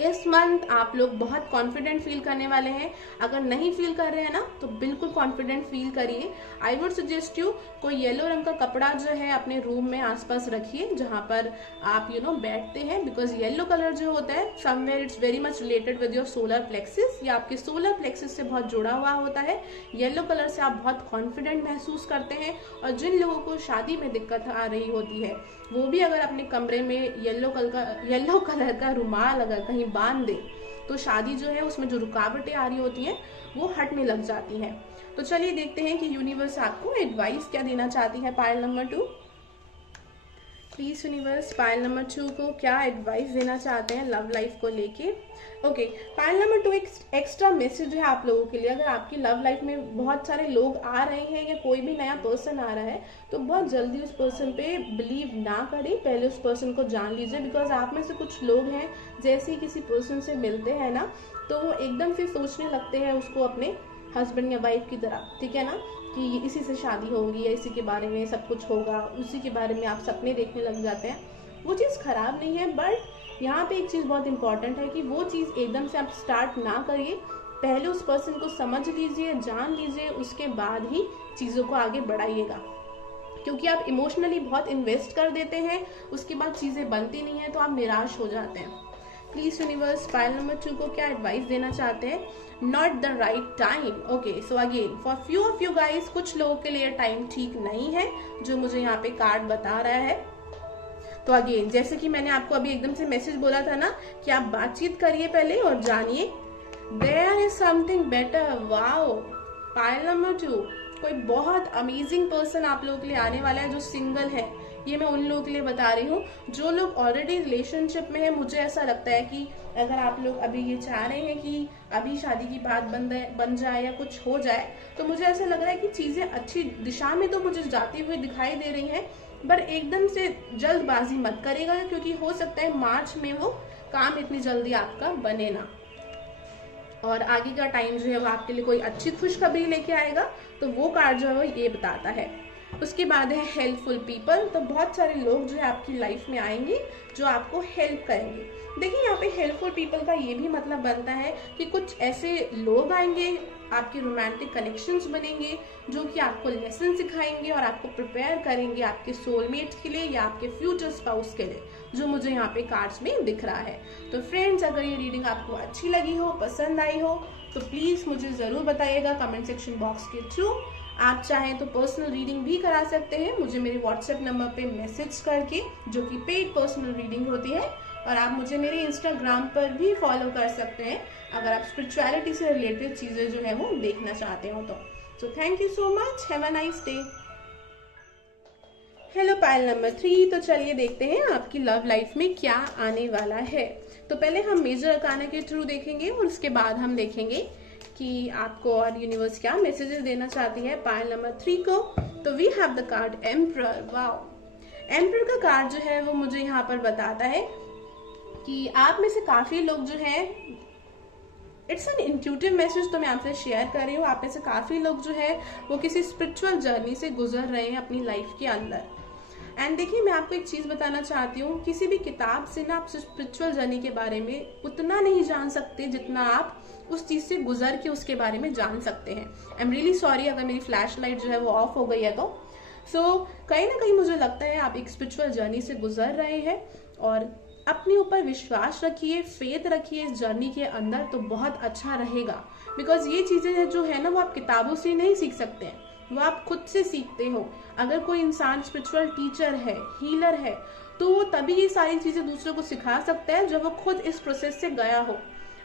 इस मंथ आप लोग बहुत कॉन्फिडेंट फील करने वाले हैं। अगर नहीं फील कर रहे हैं ना, तो बिल्कुल कॉन्फिडेंट फील करिए। आई वुड सजेस्ट यू कोई येलो रंग का कपड़ा जो है अपने रूम में आसपास रखिए जहां पर आप बैठते हैं, बिकॉज येलो कलर जो होता है somewhere it's very much related with your solar plexus, या आपके सोलर प्लेक्सिस से बहुत जुड़ा हुआ होता है। येलो कलर से आप बहुत कॉन्फिडेंट महसूस करते हैं, और जिन लोगों को शादी में दिक्कत आ रही होती है वो भी अगर अपने कमरे में येलो कलर का रुमाल अगर कहीं बांध दे, तो शादी जो है उसमें जो रुकावटें आ रही होती हैं वो हटने लग जाती हैं। तो चलिए देखते हैं कि यूनिवर्स आपको एडवाइस क्या देना चाहती है। Pile number 2, please universe pile number 2 को क्या एडवाइस देना चाहते हैं लव लाइफ को लेके। ओके, पाइल नंबर 2 एक एक्स्ट्रा मैसेज है आप लोगों के लिए। अगर आपकी लव लाइफ में बहुत सारे लोग आ रहे हैं या कोई भी नया पर्सन आ रहा है, तो बहुत जल्दी उस पर्सन पे बिलीव ना करें, पहले उस पर्सन को जान लीजिए। बिकॉज आप में से कुछ लोग हैं जैसे ही किसी पर्सन से मिलते हैं ना, तो वो एकदम से सोचने लगते हैं उसको अपने हस्बैंड या वाइफ की तरह, ठीक है ना, कि इसी से शादी होगी या इसी के बारे में सब कुछ होगा, उसी के बारे में आप सपने देखने लग जाते हैं। वो चीज़ खराब नहीं है, बट यहाँ पे एक चीज़ बहुत इंपॉर्टेंट है कि वो चीज़ एकदम से आप स्टार्ट ना करिए, पहले उस पर्सन को समझ लीजिए, जान लीजिए, उसके बाद ही चीज़ों को आगे बढ़ाइएगा। क्योंकि आप इमोशनली बहुत इन्वेस्ट कर देते हैं, उसके बाद चीजें बनती नहीं है तो आप निराश हो जाते हैं। प्लीज यूनिवर्स पाइल नंबर 2 को क्या एडवाइस देना चाहते हैं? Not the right time. Okay, so again for few of you guys, कुछ लोगों के लिए टाइम ठीक नहीं है जो मुझे यहाँ पे कार्ड बता रहा है। तो अगेन जैसे कि मैंने आपको अभी एकदम से मैसेज बोला था ना कि आप बातचीत करिए पहले और जानिए, there is something better. Wow, pile number 2, कोई बहुत अमेजिंग पर्सन आप लोगों के लिए आने वाला है जो सिंगल है। ये मैं उन लोगों के लिए बता रही हूँ जो लोग ऑलरेडी रिलेशनशिप में है। मुझे ऐसा लगता है कि अगर आप लोग अभी ये चाह रहे हैं कि अभी शादी की बात बन जाए या कुछ हो जाए, तो मुझे ऐसा लग रहा है कि चीजें अच्छी दिशा में तो मुझे जाती हुई दिखाई दे रही हैं, पर एकदम से जल्दबाजी मत करेगा, क्योंकि हो सकता है मार्च में वो काम इतनी जल्दी आपका बने ना, और आगे का टाइम जो है वो आपके लिए कोई अच्छी खुशखबरी लेके आएगा। तो वो कार्ड जो है वो ये बताता है। उसके बाद है हेल्पफुल पीपल। तो बहुत सारे लोग जो है आपकी लाइफ में आएंगे जो आपको हेल्प करेंगे। देखिए यहाँ पे हेल्पफुल पीपल का ये भी मतलब बनता है कि कुछ ऐसे लोग आएंगे, आपके रोमांटिक कनेक्शंस बनेंगे जो कि आपको लेसन सिखाएंगे और आपको प्रिपेयर करेंगे आपके सोलमेट के लिए या आपके फ्यूचर स्पाउस के लिए, जो मुझे यहाँ पे कार्ड्स में दिख रहा है। तो फ्रेंड्स, अगर ये रीडिंग आपको अच्छी लगी हो, पसंद आई हो, तो प्लीज मुझे जरूर बताइएगा कमेंट सेक्शन बॉक्स के थ्रू। आप चाहें तो पर्सनल रीडिंग भी करा सकते हैं मुझे मेरे व्हाट्सएप नंबर पे मैसेज करके, जो कि पेड पर्सनल रीडिंग होती है, और आप मुझे मेरे इंस्टाग्राम पर भी फॉलो कर सकते हैं अगर आप स्पिरिचुअलिटी से रिलेटेड चीजें जो है वो देखना चाहते हो तो। सो thank you so much, have a nice day. Hello pile number 3, तो चलिए देखते हैं आपकी लव लाइफ में क्या आने वाला है। तो पहले हम मेजर अरकाना के थ्रू देखेंगे और उसके बाद हम देखेंगे कि आपको और यूनिवर्स क्या मैसेजेस देना चाहती है पाइल नंबर 3 को। तो we have the card emperor. Wow, emperor का कार्ड जो है वो मुझे यहाँ पर बताता है कि आप में से काफी लोग जो है, इट्स एन इंट्यूटिव मैसेज तो मैं आपसे शेयर कर रही हूँ, आप में से काफी लोग जो है वो किसी स्पिरिचुअल जर्नी से गुजर रहे हैं अपनी लाइफ के अंदर। एंड देखिए, मैं आपको एक चीज बताना चाहती हूँ, किसी भी किताब से ना आप स्पिरिचुअल जर्नी के बारे में उतना नहीं जान सकते जितना आप उस चीज से गुजर के उसके बारे में जान सकते हैं। आई एम रियली सॉरी अगर मेरी फ्लैश लाइट जो है वो ऑफ हो गई है तो। कहीं ना कहीं मुझे लगता है आप एक स्पिरिचुअल जर्नी से गुजर रहे हैं, और अपने ऊपर विश्वास रखिए, फेथ रखिए इस जर्नी के अंदर, तो बहुत अच्छा रहेगा। बिकॉज ये चीजें जो है ना वो आप किताबों से नहीं सीख सकते हैं, वो आप खुद से सीखते हो। अगर कोई इंसान स्पिरिचुअल टीचर है, हीलर है, तो वो तभी ये सारी चीजें दूसरों को सिखा सकता है जब वो खुद इस प्रोसेस से गया हो।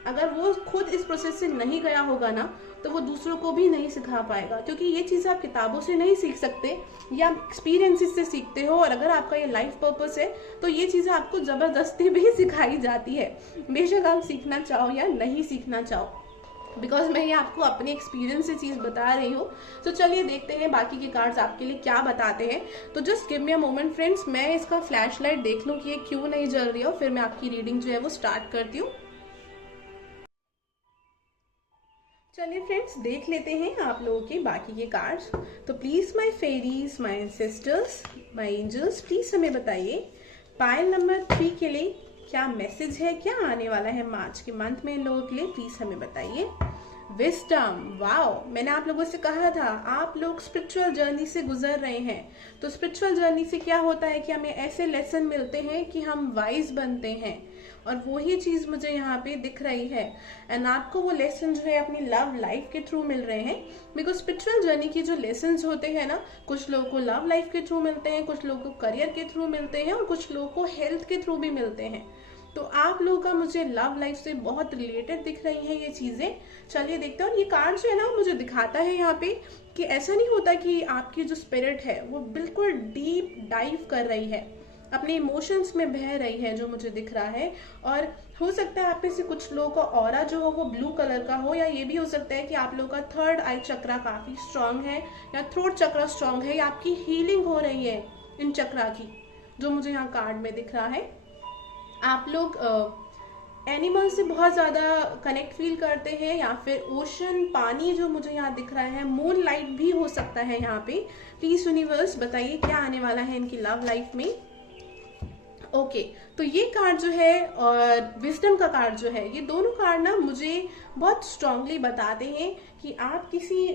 अगर वो खुद इस प्रोसेस से नहीं गया होगा ना, तो वो दूसरों को भी नहीं सिखा पाएगा, क्योंकि ये चीजें आप किताबों से नहीं सीख सकते, या एक्सपीरियंसेस से सीखते हो। और अगर आपका ये लाइफ पर्पस है तो ये चीजें आपको जबरदस्ती भी सिखाई जाती है, बेशक आप सीखना चाहो या नहीं सीखना चाहो, बिकॉज मैं ये आपको अपने एक्सपीरियंस से चीज बता रही हूँ। तो चलिए देखते हैं बाकी के कार्ड्स आपके लिए क्या बताते हैं। तो just give me a moment friends, मैं इसका फ्लैश लाइट देख लूँ कि ये क्यों नहीं जल रही हो, फिर मैं आपकी रीडिंग जो है वो स्टार्ट करती हूँ। चलिए फ्रेंड्स, देख लेते हैं आप लोगों के बाकी के कार्ड्स। तो please my fairies, my sisters, my angels, please हमें बताइए पाइल नंबर 3 के लिए क्या मैसेज है, क्या आने वाला है मार्च के मंथ में इन लोगों के लिए, प्लीज हमें बताइए। विस्डम। वाओ, मैंने आप लोगों से कहा था आप लोग स्पिरिचुअल जर्नी से गुजर रहे हैं। तो स्पिरिचुअल जर्नी से क्या होता है कि हमें ऐसे लेसन मिलते हैं कि हम वाइज बनते हैं, और वही चीज मुझे यहाँ पे दिख रही है। एंड आपको वो लेसन जो है अपनी लव लाइफ के थ्रू मिल रहे हैं, बिकॉज स्पिरिचुअल जर्नी के जो लेसन होते हैं ना, कुछ लोगों को लव लाइफ के थ्रू मिलते हैं, कुछ लोगों को करियर के थ्रू मिलते हैं, और कुछ लोगों को हेल्थ के थ्रू भी मिलते हैं। तो आप लोगों का मुझे लव लाइफ से बहुत रिलेटेड दिख रही हैं ये चीजें। चलिए देखते हैं। और ये कार्ड जो है ना मुझे दिखाता है यहाँ पे कि ऐसा नहीं होता कि आपकी जो स्पिरिट है वो बिल्कुल डीप डाइव कर रही है, अपने इमोशंस में बह रही है, जो मुझे दिख रहा है। और हो सकता है आप में से कुछ लोगों का ऑरा जो हो वो ब्लू कलर का हो, या ये भी हो सकता है कि आप लोगों का थर्ड आई चक्रा काफी स्ट्रांग है, या थ्रोट चक्रा स्ट्रांग है, या आपकी हीलिंग हो रही है इन चक्रा की, जो मुझे यहाँ कार्ड में दिख रहा है। आप लोग एनिमल से बहुत ज्यादा कनेक्ट फील करते हैं, या फिर ओशन, पानी जो मुझे यहाँ दिख रहा है, मून लाइट भी हो सकता है यहाँ पे। प्लीज यूनिवर्स बताइए क्या आने वाला है इनकी लव लाइफ में। ओके, तो ये कार्ड जो है और विजडम का कार्ड जो है, ये दोनों कार्ड ना मुझे बहुत स्ट्रांगली बताते हैं कि आप किसी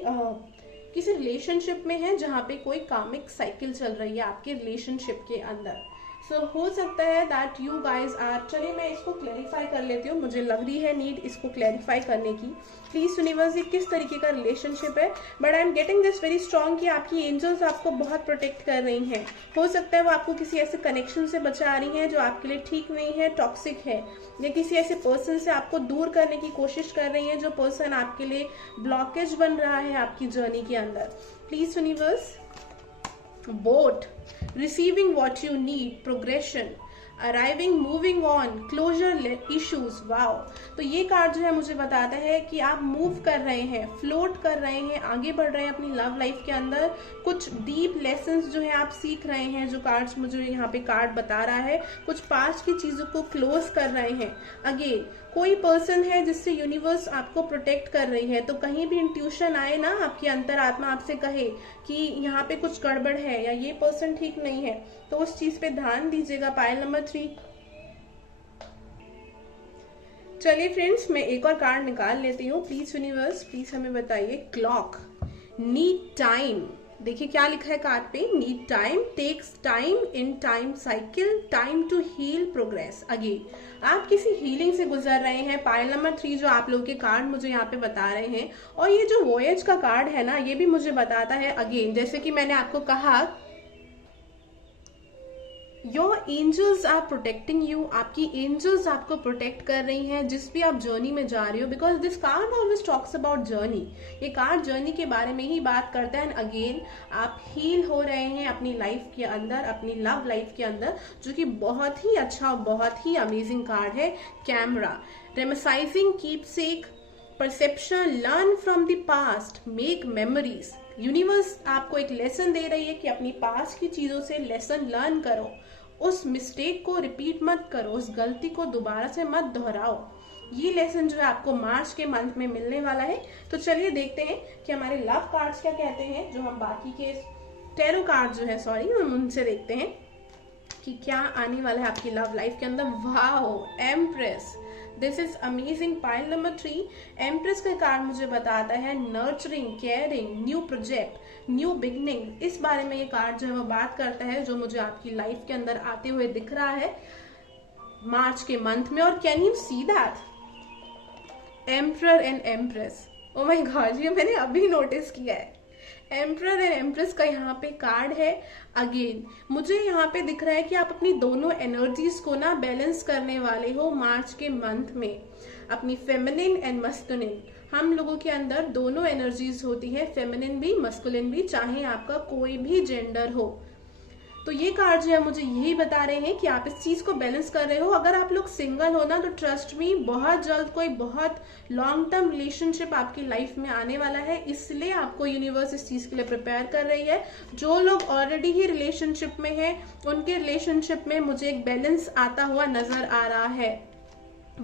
किसी रिलेशनशिप में हैं जहाँ पे कोई कामिक साइकिल चल रही है आपके रिलेशनशिप के अंदर। सो हो सकता है दैट यू गाइज आर, चलिए मैं इसको क्लैरिफाई कर लेती हूँ, मुझे लग रही है नीड इसको क्लैरिफाई करने की। प्लीज यूनिवर्स ये किस तरीके का रिलेशनशिप है, but I am getting this very strong कि आपकी एंजल्स आपको बहुत प्रोटेक्ट कर रही हैं। हो सकता है वो आपको किसी ऐसे कनेक्शन से बचा रही हैं जो आपके लिए ठीक नहीं है, टॉक्सिक है, या किसी ऐसे पर्सन से आपको दूर करने की कोशिश कर रही है जो पर्सन आपके लिए ब्लॉकेज बन रहा है आपकी जर्नी के अंदर। Please universe, both receiving what you need, progression, arriving, moving on, closure issues। Wow, तो ये कार्ड जो है मुझे बताता है कि आप मूव कर रहे हैं, फ्लोट कर रहे हैं, आगे बढ़ रहे हैं अपनी लव लाइफ के अंदर। कुछ डीप लेसन्स जो है आप सीख रहे हैं, जो कार्ड्स मुझे यहाँ पे कार्ड बता रहा है, कुछ पास्ट की चीजों को क्लोज कर रहे हैं। अगेन कोई पर्सन है जिससे यूनिवर्स आपको प्रोटेक्ट कर रही है, तो कहीं भी इंट्यूशन आए ना, आपकी अंतरात्मा आपसे कहे कि यहाँ पे कुछ गड़बड़ है या ये पर्सन ठीक नहीं है, तो उस चीज पे ध्यान दीजिएगा। Pile number 3। चलिए फ्रेंड्स, मैं एक और कार्ड निकाल लेती हूँ। प्लीज यूनिवर्स, प्लीज हमें बताइए। Clock, need time. देखिए क्या लिखा है कार्ड पे, need time, takes time, in time cycle, time to heal, progress. Again आप किसी हीलिंग से गुजर रहे हैं। पाइल नंबर 3 जो आप लोगों के कार्ड मुझे यहाँ पे बता रहे हैं, और ये जो वॉयज का कार्ड है ना, ये भी मुझे बताता है अगेन, जैसे कि मैंने आपको कहा, your angels are protecting you. आपकी एंजल्स आपको प्रोटेक्ट कर रही हैं जिस भी आप जर्नी में जा रही हो, because this card always talks about journey. ये कार्ड जर्नी के बारे में ही बात करता है। अगेन आप हील हो रहे हैं अपनी लाइफ के अंदर, अपनी लव लाइफ के अंदर, जो कि बहुत ही अच्छा और बहुत ही अमेजिंग कार्ड है। Camera, reminiscing, keepsake, perception, learn from the past, make memories. Universe आपको एक लेसन दे रही है कि अपनी पास्ट की चीजों से लेसन लर्न करो, उस मिस्टेक को रिपीट मत करो, उस गलती को दोबारा से मत दोहराओ। ये लेसन जो है आपको मार्च के मंथ में मिलने वाला है। तो चलिए देखते हैं कि हमारे लव कार्ड्स क्या कहते हैं, जो हम बाकी के टैरो कार्ड जो है, सॉरी, हम उनसे देखते हैं कि क्या आने वाला है आपकी लव लाइफ के अंदर। Wow, empress, this is amazing. Pile number 3, empress का कार्ड मुझे बताता है nurturing, caring, new project, new beginning. इस बारे में ये कार्ड जो है वो बात करता है, जो मुझे आपकी लाइफ के अंदर आते हुए दिख रहा है मार्च के मंथ में। और can you see that, emperor and empress. Oh my God, ये मैंने अभी नोटिस किया है। एम्परर एंड एम्प्रेस का यहाँ पे कार्ड है। अगेन मुझे यहाँ पे दिख रहा है कि आप अपनी दोनों एनर्जीज को ना बैलेंस करने वाले हो मार्च के मंथ में। अपनी फेमिनिन एंड मस्कुलिन, हम लोगों के अंदर दोनों एनर्जीज होती है, फेमिनिन भी मस्कुलिन भी, चाहे आपका कोई भी जेंडर हो। तो ये कार्ड जो है मुझे यही बता रहे हैं कि आप इस चीज को बैलेंस कर रहे हो। अगर आप लोग सिंगल हो ना, तो ट्रस्ट मी, बहुत जल्द कोई बहुत लॉन्ग टर्म रिलेशनशिप आपकी लाइफ में आने वाला है, इसलिए आपको यूनिवर्स इस चीज के लिए प्रिपेयर कर रही है। जो लोग ऑलरेडी ही रिलेशनशिप में हैं, उनके रिलेशनशिप में मुझे एक बैलेंस आता हुआ नजर आ रहा है।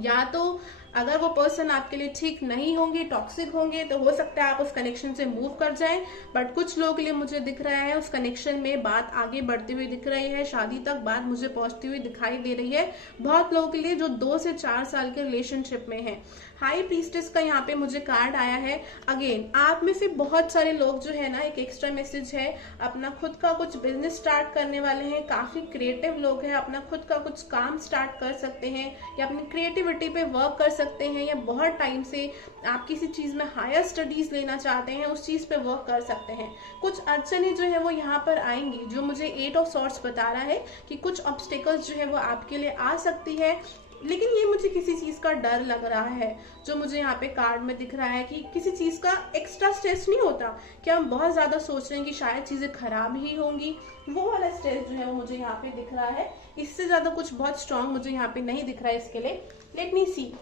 या तो अगर वो पर्सन आपके लिए ठीक नहीं होंगे, टॉक्सिक होंगे, तो हो सकता है आप उस कनेक्शन से मूव कर जाएं। बट कुछ लोगों के लिए मुझे दिख रहा है उस कनेक्शन में बात आगे बढ़ती हुई दिख रही है, शादी तक बात मुझे पहुंचती हुई दिखाई दे रही है बहुत लोगों के लिए जो 2 से 4 साल के रिलेशनशिप में है। हाई प्रीस्टेस का यहाँ पे मुझे कार्ड आया है। अगेन आप में से बहुत सारे लोग जो है ना, एक एक्स्ट्रा मैसेज है, अपना खुद का कुछ बिजनेस स्टार्ट करने वाले हैं, काफी क्रिएटिव लोग हैं, अपना खुद का कुछ काम स्टार्ट कर सकते हैं या अपनी क्रिएटिविटी पे वर्क कर सकते हैं, या बहुत टाइम से आप किसी चीज में हायर स्टडीज लेना चाहते हैं, उस चीज पे वर्क कर सकते हैं। कुछ अड़चने जो है वो यहाँ पर आएंगी, जो मुझे 8 ऑफ सॉर्ड्स बता रहा है कि कुछ ऑब्स्टेकल्स जो है वो आपके लिए आ सकती है। लेकिन ये मुझे किसी चीज का डर लग रहा है, जो मुझे यहाँ पे कार्ड में दिख रहा है कि किसी चीज का एक्स्ट्रा स्ट्रेस नहीं होता कि हम बहुत ज्यादा सोच रहे हैं कि शायद चीजें खराब ही होंगी, वो वाला स्ट्रेस जो है वो मुझे यहाँ पे दिख रहा है। इससे ज्यादा कुछ बहुत स्ट्रांग मुझे यहाँ पे नहीं दिख रहा है इसके लिए। लेट मी सी।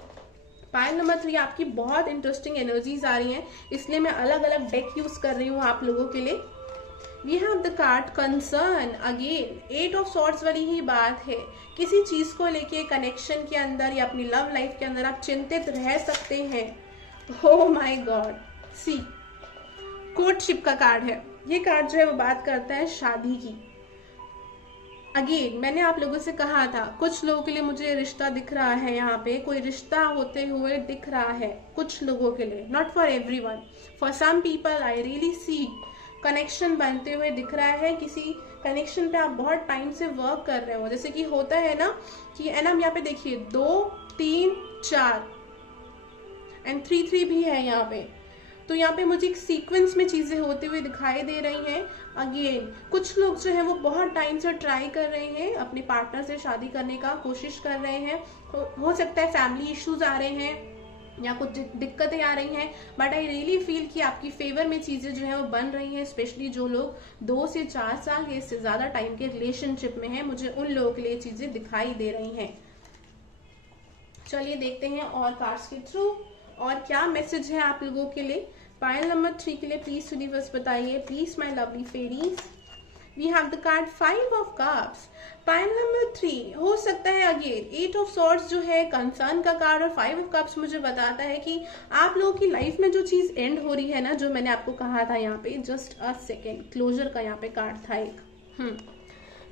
पाइल नंबर 3, आपकी बहुत इंटरेस्टिंग एनर्जीज आ रही हैं, इसलिए मैं अलग अलग डेक यूज कर रही हूँ आप लोगों के लिए। We have the card concern, again 8 of swords वाली ही बात है। किसी चीज को लेके कनेक्शन के अंदर या अपनी लव लाइफ के अंदर आप चिंतित रह सकते हैं। Oh my God, see courtship का कार्ड है। ये कार्ड जो है वो बात करता है शादी की। अगेन मैंने आप लोगों से कहा था, कुछ लोगों के लिए मुझे रिश्ता दिख रहा है, यहाँ पे कोई रिश्ता होते हुए दिख रहा है कुछ लोगों के लिए, not for everyone. For some people I really see connection बनते हुए दिख रहा है। किसी कनेक्शन पे आप बहुत टाइम से वर्क कर रहे हो, जैसे कि होता है ना कि एनम यहाँ पे देखिए 2 3 4 एंड 3 3 भी है यहाँ पे। तो यहाँ पे मुझे एक सीक्वेंस में चीजें होते हुए दिखाई दे रही हैं। अगेन कुछ लोग जो है वो बहुत टाइम से ट्राई कर रहे हैं, अपने पार्टनर से शादी करने का कोशिश कर रहे हैं। हो सकता है फैमिली इश्यूज आ रहे हैं या कुछ दिक्कतें आ रही हैं, बट आई रियली फील कि आपकी फेवर में चीजें जो है वो बन रही हैं। स्पेशली जो लोग 2 से 4 साल या इससे ज्यादा टाइम के रिलेशनशिप में हैं, मुझे उन लोगों के लिए चीजें दिखाई दे रही हैं। चलिए देखते हैं और कार्ड्स के थ्रू और क्या मैसेज है आप लोगों के लिए। पायल नंबर 3 के लिए प्लीज यूनिवर्स बताइए, please my lovely fairies. We have the card 5 of cups. Pile number 3 हो सकता है अगेन 8 ऑफ सॉर्ड्स जो है कंसर्न का कार्ड, और 5 ऑफ कप्स मुझे बताता है कि आप लोगों की लाइफ में जो चीज एंड हो रही है ना, जो मैंने आपको कहा था यहाँ पे, जस्ट अ सेकेंड, क्लोजर का यहाँ पे कार्ड था एक।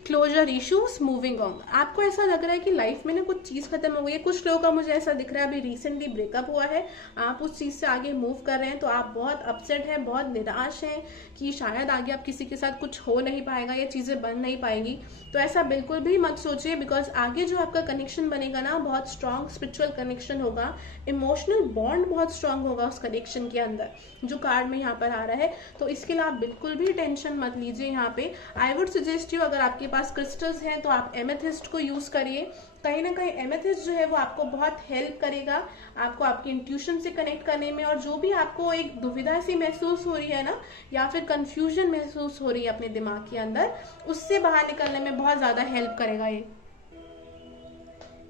Closure issues moving on. आपको ऐसा लग रहा है कि लाइफ में ना कुछ चीज खत्म हो गई है। कुछ लोगों का मुझे ऐसा दिख रहा है अभी रिसेंटली ब्रेकअप हुआ है, आप उस चीज से आगे मूव कर रहे हैं, तो आप बहुत अपसेट हैं, बहुत निराश हैं कि शायद आगे आप किसी के साथ कुछ हो नहीं पाएगा, ये चीजें बन नहीं पाएंगी। तो ऐसा बिल्कुल भी मत सोचिए, बिकॉज आगे जो आपका कनेक्शन बनेगा ना, बहुत स्ट्रॉन्ग स्पिरिचुअल कनेक्शन होगा, इमोशनल बॉन्ड बहुत स्ट्रॉन्ग होगा उस कनेक्शन के अंदर, जो कार्ड में यहाँ पर आ रहा है। तो इसके लिए आप बिल्कुल भी टेंशन मत लीजिए। यहाँ पे आई वुड सजेस्ट यू, अगर आपके पास क्रिस्टल्स हैं तो आप एमेथिस्ट को यूज करिए। कहीं ना कहीं एमेथिस्ट जो है वो आपको बहुत हेल्प करेगा, आपको आपकी इंट्यूशन से कनेक्ट करने में, और जो भी आपको एक दुविधा सी महसूस हो रही है ना, या फिर कंफ्यूजन महसूस हो रही है अपने दिमाग के अंदर, उससे बाहर निकलने में बहुत ज्यादा हेल्प करेगा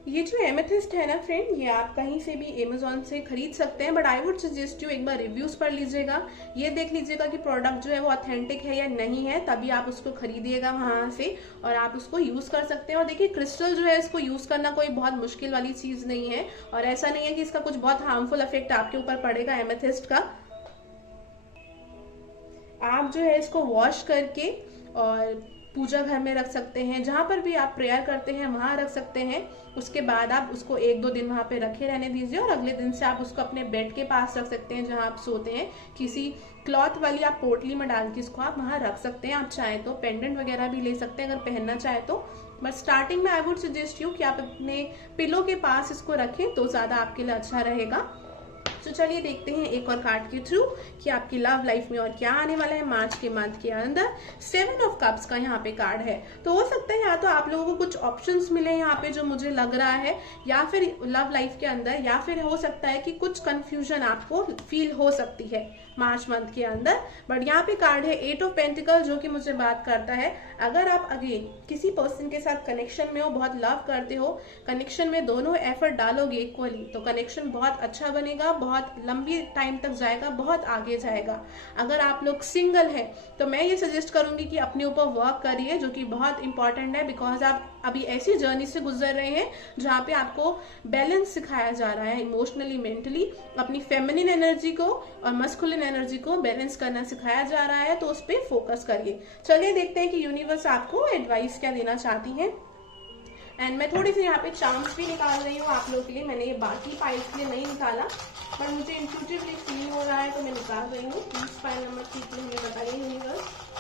ये जो एमेथिस्ट है ना फ्रेंड, ये आप कहीं से भी अमेजोन से खरीद सकते हैं, but I would suggest you एक बार रिव्यूज पढ़ लीजिएगा, ये देख लीजिएगा कि प्रोडक्ट जो है वो ऑथेंटिक है या नहीं है, तभी आप उसको खरीदिएगा वहां से और आप उसको यूज कर सकते हैं। और देखिए क्रिस्टल जो है इसको यूज करना कोई बहुत मुश्किल वाली चीज नहीं है, और ऐसा नहीं है कि इसका कुछ बहुत हार्मफुल इफेक्ट आपके ऊपर पड़ेगा एमेथिस्ट का। आप जो है इसको वॉश करके और पूजा घर में रख सकते हैं, जहां पर भी आप प्रेयर करते हैं वहां रख सकते हैं। उसके बाद आप उसको 1-2 दिन वहां पे रखे रहने दीजिए, और अगले दिन से आप उसको अपने बेड के पास रख सकते हैं जहां आप सोते हैं। किसी क्लॉथ वाली आप पोटली में डाल के इसको आप वहां रख सकते हैं। आप चाहें तो पेंडेंट वगैरह भी ले सकते हैं अगर पहनना चाहे तो, बट स्टार्टिंग में आई वुड सजेस्ट यू कि आप अपने पिलो के पास इसको रखें तो ज्यादा आपके लिए अच्छा रहेगा। तो चलिए देखते हैं एक और कार्ड के थ्रू कि आपकी लव लाइफ में और क्या आने वाला है मार्च के मंथ के अंदर। 7 ऑफ कप्स का यहाँ पे कार्ड है, तो हो सकता है या तो आप लोगों को कुछ ऑप्शंस मिले यहाँ पे जो मुझे लग रहा है, या फिर लव लाइफ के अंदर, या फिर हो सकता है कि कुछ कंफ्यूजन आपको फील हो सकती है मार्च मंथ के अंदर। बट यहाँ पे कार्ड है 8 ऑफ पेंटिकल, जो कि मुझे बात करता है अगर आप अगेन किसी पर्सन के साथ कनेक्शन में हो, बहुत लव करते हो, कनेक्शन में दोनों एफर्ट डालोगे इक्वली, तो कनेक्शन बहुत अच्छा बनेगा, बहुत लंबी टाइम तक जाएगा, बहुत आगे जाएगा। अगर आप लोग सिंगल हैं तो मैं ये सजेस्ट करूंगी कि अपने ऊपर वर्क करिए, जो कि बहुत इंपॉर्टेंट है, बिकॉज आप अभी ऐसी जर्नी से गुजर रहे हैं जहाँ पे आपको बैलेंस सिखाया जा रहा है, इमोशनली, मेंटली, अपनी फेमिनिन एनर्जी को और मस्कुलिन एनर्जी को बैलेंस करना सिखाया जा रहा है, तो उस पर फोकस करिए। चलिए देखते हैं कि यूनिवर्स आपको एडवाइस क्या देना चाहती है। एंड मैं थोड़ी सी यहाँ पे चार्म्स भी निकाल रही हूँ आप लोगों के लिए, मैंने ये बाकी पाइल्स के लिए नहीं निकाला, पर मुझे इंट्यूटिवली फील हो रहा है तो मैं निकाल रही हूँ। प्लीज पाइल नंबर 3 के लिए हमें बताइए universe.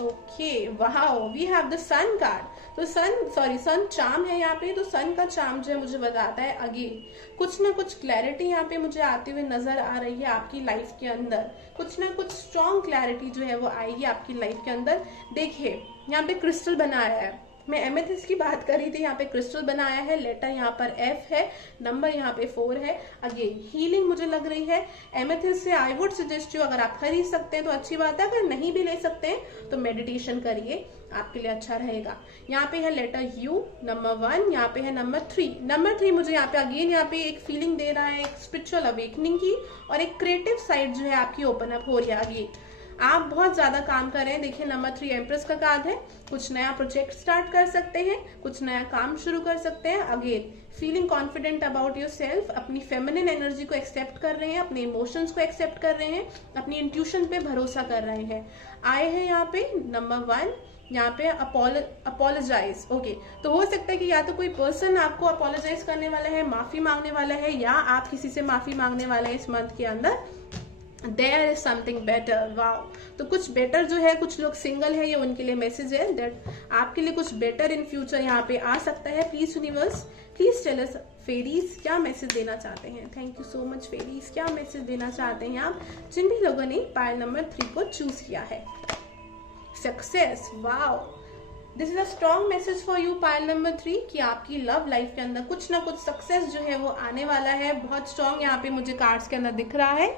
Okay, wow, we have the sun card. तो सन चार्म है यहाँ पे, तो सन का चार्म जो है मुझे बताता है अगेन कुछ ना कुछ क्लैरिटी यहाँ पे मुझे आते हुए नजर आ रही है आपकी लाइफ के अंदर। कुछ ना कुछ स्ट्रॉन्ग क्लैरिटी जो है वो आएगी आपकी लाइफ के अंदर। देखिए यहाँ पे क्रिस्टल बनाया है, मैं एमेथिस्ट की बात कर रही थी, यहाँ पे क्रिस्टल बनाया है, लेटर यहाँ पर F है, नंबर यहाँ पे 4 है। अगेन हीलिंग मुझे लग रही है एमेथिस्ट से। आई वुड सजेस्ट यू, अगर आप खरीद सकते हैं तो अच्छी बात है, अगर नहीं भी ले सकते हैं तो मेडिटेशन करिए, आपके लिए अच्छा रहेगा। यहाँ पे है लेटर U, नंबर 1, यहाँ पे है नंबर 3। नंबर 3 मुझे यहाँ पे अगेन यहाँ पे एक फीलिंग दे रहा है, एक स्पिरिचुअल अवेकनिंग की, और एक क्रिएटिव साइड जो है आपकी ओपन अप हो रही है। आगे आप बहुत ज्यादा काम कर रहे हैं। देखिए नंबर 3 एम्प्रेस का कार्ड है। कुछ नया प्रोजेक्ट स्टार्ट कर सकते हैं, कुछ नया काम शुरू कर सकते हैं। Again feeling confident about your self, अपनी फेमिनिन एनर्जी को एक्सेप्ट कर रहे हैं, अपने इमोशंस को एक्सेप्ट कर रहे हैं, अपनी इंट्यूशन पे भरोसा कर रहे हैं। आए हैं यहाँ पे नंबर 1, यहाँ पे अपोलोजाइज। ओके, तो हो सकता है कि या तो कोई पर्सन आपको अपोलोजाइज करने वाला है, माफी मांगने वाला है, या आप किसी से माफी मांगने वाले हैं इस मंथ के अंदर। There is something better. Wow, तो कुछ बेटर जो है, कुछ लोग सिंगल है, ये उनके लिए मैसेज है दैट आपके लिए कुछ बेटर इन फ्यूचर यहाँ पे आ सकता है। Please universe, please tell us fairies क्या मैसेज देना चाहते हैं। Thank you so much fairies, क्या मैसेज देना चाहते हैं आप जिन भी लोगों ने पायल नंबर 3 को चूज किया है। Success, wow, this is a strong message for you Payal number 3 कि आपकी लव लाइफ के अंदर कुछ ना कुछ सक्सेस जो है वो आने वाला है। बहुत स्ट्रॉन्ग यहाँ पे मुझे कार्ड्स के अंदर दिख रहा है।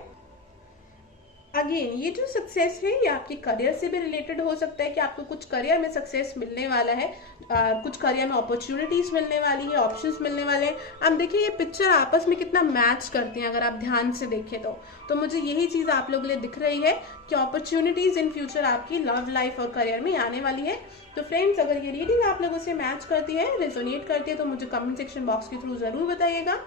अगेन ये जो सक्सेस है ये आपके करियर से भी रिलेटेड हो सकता है कि आपको कुछ करियर में सक्सेस मिलने वाला है, कुछ करियर में अपॉर्चुनिटीज मिलने वाली है, ऑप्शंस मिलने वाले हैं। अब देखिए ये पिक्चर आपस में कितना मैच करती हैं अगर आप ध्यान से देखें तो मुझे यही चीज आप लोगों के लिए दिख रही है कि अपॉर्चुनिटीज इन फ्यूचर आपकी लव लाइफ और करियर में आने वाली है। तो फ्रेंड्स, अगर ये रीडिंग आप लोगों से मैच करती है, रेजोनेट करती है, तो मुझे कमेंट सेक्शन बॉक्स के थ्रू जरूर बताइएगा।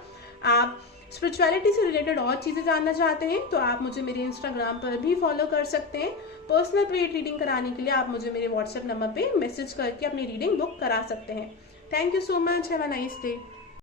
आप स्पिरिचुअलिटी से रिलेटेड और चीजें जानना चाहते हैं तो आप मुझे मेरे इंस्टाग्राम पर भी फॉलो कर सकते हैं। पर्सनल पेड रीडिंग कराने के लिए आप मुझे मेरे व्हाट्सएप नंबर पे मैसेज करके अपनी रीडिंग बुक करा सकते हैं। Thank you so much, have a nice day.